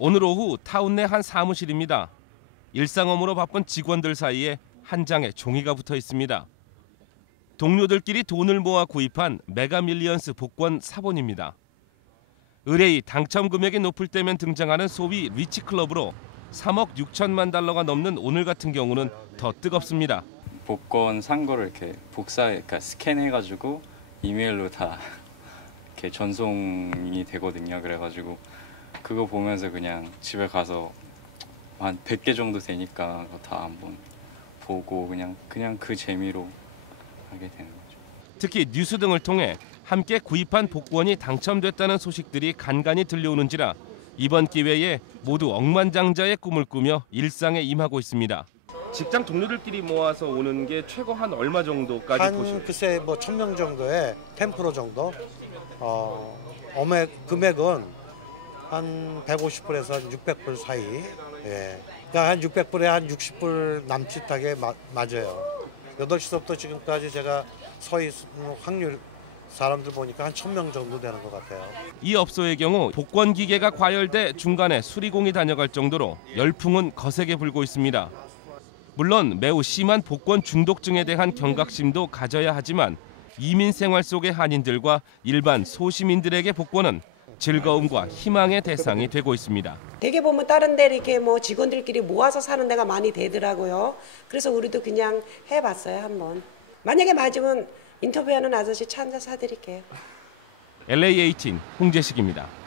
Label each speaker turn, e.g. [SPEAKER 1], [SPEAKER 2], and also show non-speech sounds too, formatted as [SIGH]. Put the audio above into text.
[SPEAKER 1] 오늘 오후 타운 내 한 사무실입니다. 일상 업무로 바쁜 직원들 사이에 한 장의 종이가 붙어 있습니다. 동료들끼리 돈을 모아 구입한 메가밀리언스 복권 사본입니다. 의뢰이 당첨 금액이 높을 때면 등장하는 소위 리치 클럽으로 3억 6천만 달러가 넘는 오늘 같은 경우는 더 뜨겁습니다.
[SPEAKER 2] 복권 산 거를 이렇게 복사, 그러니까 스캔해가지고 이메일로 다 [LAUGHS] 이렇게 전송이 되거든요. 그래가지고 그거 보면서 그냥 집에 가서 한 100개 정도 되니까 다 한번 보고 그냥 그냥 그 재미로 하게 되는 거죠.
[SPEAKER 1] 특히 뉴스 등을 통해 함께 구입한 복권이 당첨됐다는 소식들이 간간히 들려오는지라 이번 기회에 모두 억만장자의 꿈을 꾸며 일상에 임하고 있습니다. 직장 동료들끼리 모아서 오는 게 최고 한 얼마 정도까지
[SPEAKER 3] 한 글쎄 뭐 천 명 정도에 10% 정도 어 금액은 한 150불에서 한 600불 사이 예. 그러니까 한 600불에 한 60불 남짓하게 마, 맞아요 8시부터 지금까지 제가 서 있는 확률 사람들 보니까 한 1000명 정도 되는 것 같아요
[SPEAKER 1] 이 업소의 경우 복권 기계가 과열돼 중간에 수리공이 다녀갈 정도로 열풍은 거세게 불고 있습니다. 물론 매우 심한 복권 중독증에 대한 경각심도 가져야 하지만 이민 생활 속의 한인들과 일반 소시민들에게 복권은 즐거움과 희망의 대상이 되고 있습니다.
[SPEAKER 4] 되게 보면 다른 데 이렇게 뭐 직원들끼리 모아서 사는 데가 많이 되더라고요. 그래서 우리도 그냥 해봤어요 한번. 만약에 맞으면 인터뷰하는 아저씨 차 한잔 사드릴게요.
[SPEAKER 1] LA18 홍재식입니다.